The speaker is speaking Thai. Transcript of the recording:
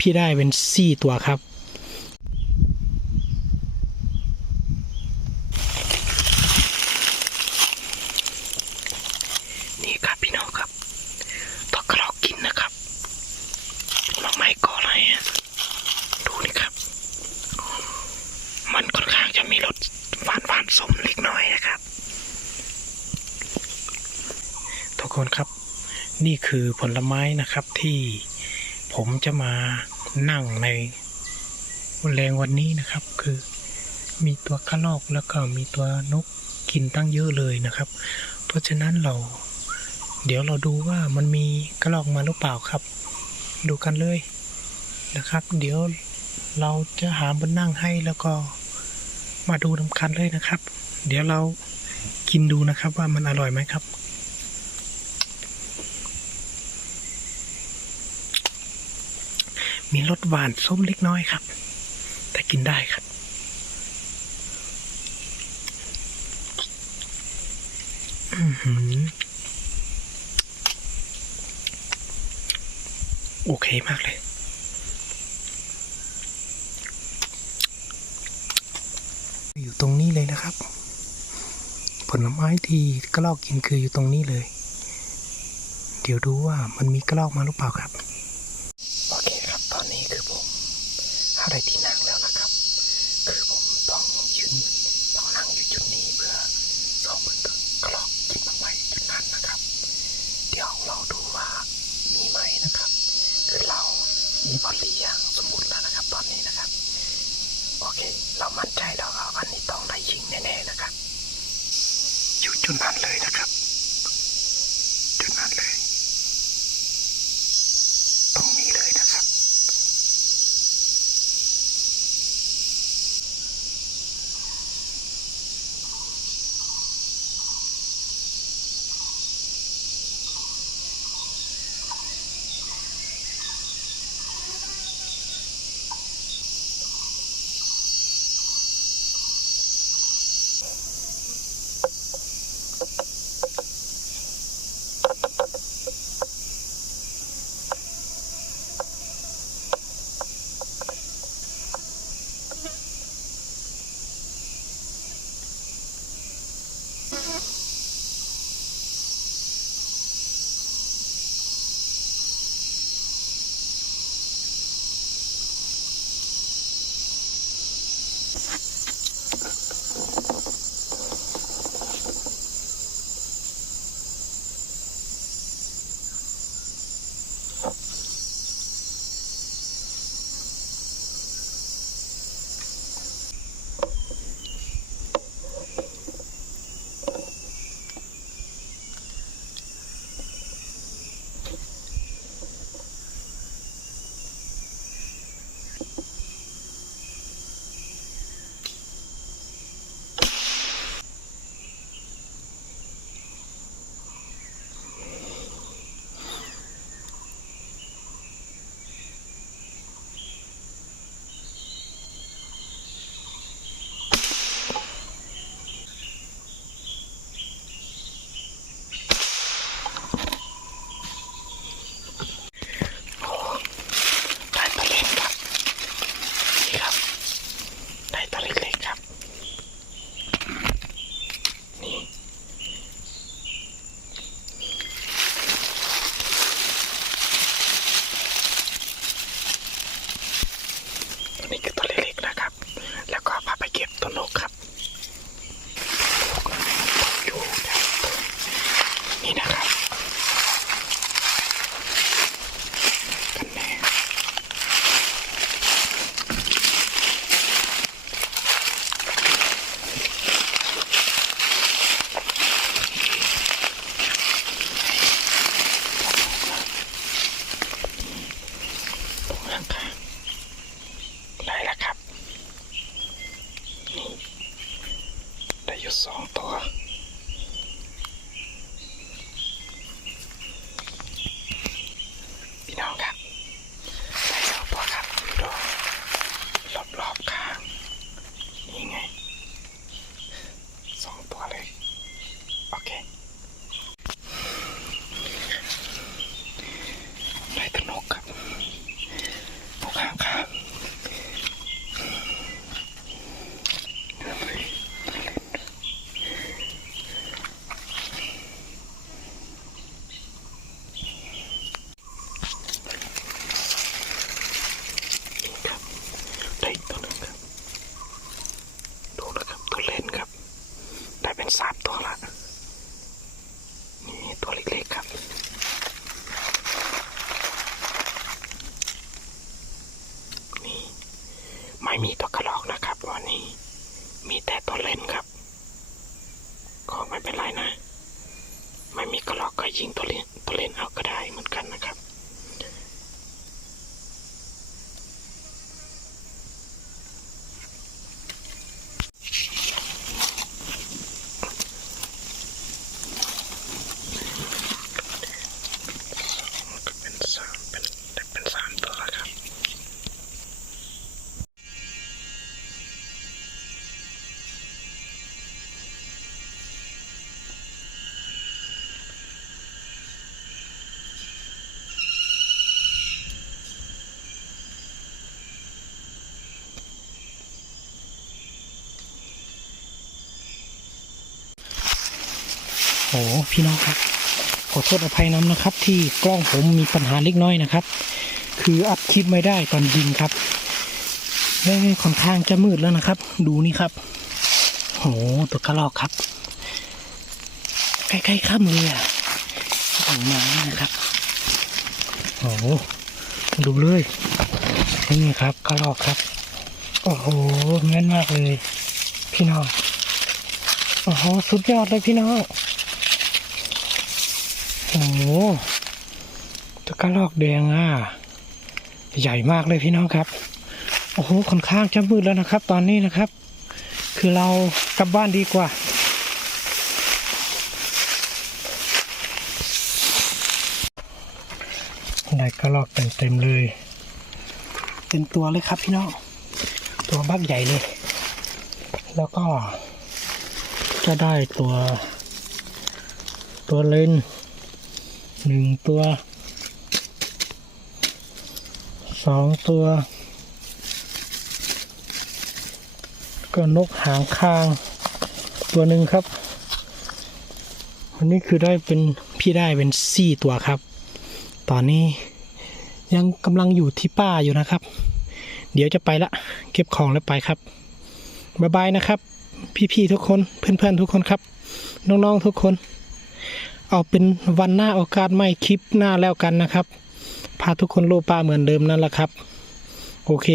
พี่ได้เป็นสี่ตัวครับ นี่ครับพี่น้องครับตัวกระรอกกินนะครับผลไม้ก่ออะไรอะดูนี่ครับ มันค่อนข้างจะมีรสหวานหวานๆสมเล็กน้อยนะครับทุกคนครับ นี่คือผลไม้นะครับที่ ผมจะมานั่งในแรงวันนี้นะครับ คือ มีตัวกระรอกแล้วก็มีตัวนกกินตั้งเยอะเลยนะครับ เพราะฉะนั้นเรา เดี๋ยวเราดูว่ามันมีกระรอกมาหรือเปล่าครับ ดูกันเลยนะครับ เดี๋ยวเราจะหาบนนั่งให้แล้วก็มาดูนำคันเลยนะครับ เดี๋ยวเรากินดูนะครับว่ามันอร่อยไหมครับ มีรสหวานส้มเล็กน้อยครับ แต่กินได้ครับ โอเคมากเลย อยู่ตรงนี้เลยนะครับ ผลไม้ที่กระรอกกินคืออยู่ตรงนี้เลย เดี๋ยวดูว่ามันมีกระรอกมาหรือเปล่าครับ โอเคครับ ตอนนี้คือผมหา ได้ที่นั่งแล้วนะครับ คือผมต้องยืนต้องนั่งอยู่จุดนี้เพื่อสองมันกระรอกกินมากไหมจุดนั้นนะครับ เดี๋ยวเราดูว่ามีไหมนะครับ คือเรามีบอลลีอย่างสมบูรณ์แล้วนะครับ ตอนนี้นะครับ โอเค เรามั่นใจแล้วว่าวันนี้ต้องได้ยิงแน่ๆนะครับอยู่จุดนั้นเลยนะครับ ไม่มีตัวกระลอกนะครับวันนี้ มีแต่ตัวเล่นครับ ก็ไม่เป็นไรนะ ไม่มีกระลอกก็ยิงตัวเล่นตัวเล่นเอาก็ได้เหมือนกันนะครับ โอ้พี่น้องครับ ขอโทษอภัยน้ำนะครับ ที่กล้องผมมีปัญหาเล็กน้อยนะครับ คืออัดคลิปไม่ได้ตอนยิงครับไม่ค่อนข้างจะมืดแล้วนะครับ ดูนี่ครับโอ้ตัวกระรอกครับ ใกล้ๆค่ำเลยอะออกมานะครับโอ้ดูเลยนี่ครับกระรอกครับ โอ้โหแม่นมากเลย พี่น้องโอ้โหสุดยอดเลยพี่น้อง ตะกระลอกแดงอะใหญ่มากเลยพี่น้องครับ โอ้โหค่อนข้างจะมืดแล้วนะครับ ตอนนี้นะครับ คือเรากลับบ้านดีกว่าได้กระลอกเต็มๆเลยเต็มตัวเลยครับพี่น้องตัวบักใหญ่เลย แล้วก็จะได้ตัว ตัวเลน หนึ่งตัวสองตัว ก็นกหางคาง ตัวหนึ่งครับ วันนี้คือได้เป็นพี่ได้เป็นสี่ตัวครับ ตอนนี้ยังกำลังอยู่ที่ป้าอยู่นะครับ เดี๋ยวจะไปละ เก็บของแล้วไปครับบ๊ายบายนะครับ พี่ๆทุกคนเพื่อนๆทุกคนครับ น้องๆทุกคน เอาเป็นวันหน้าโอกาสไม่คลิปหน้าแล้วกันนะครับ พาทุกคนโลปลาเหมือนเดิมนั่นแหละครับ โอเค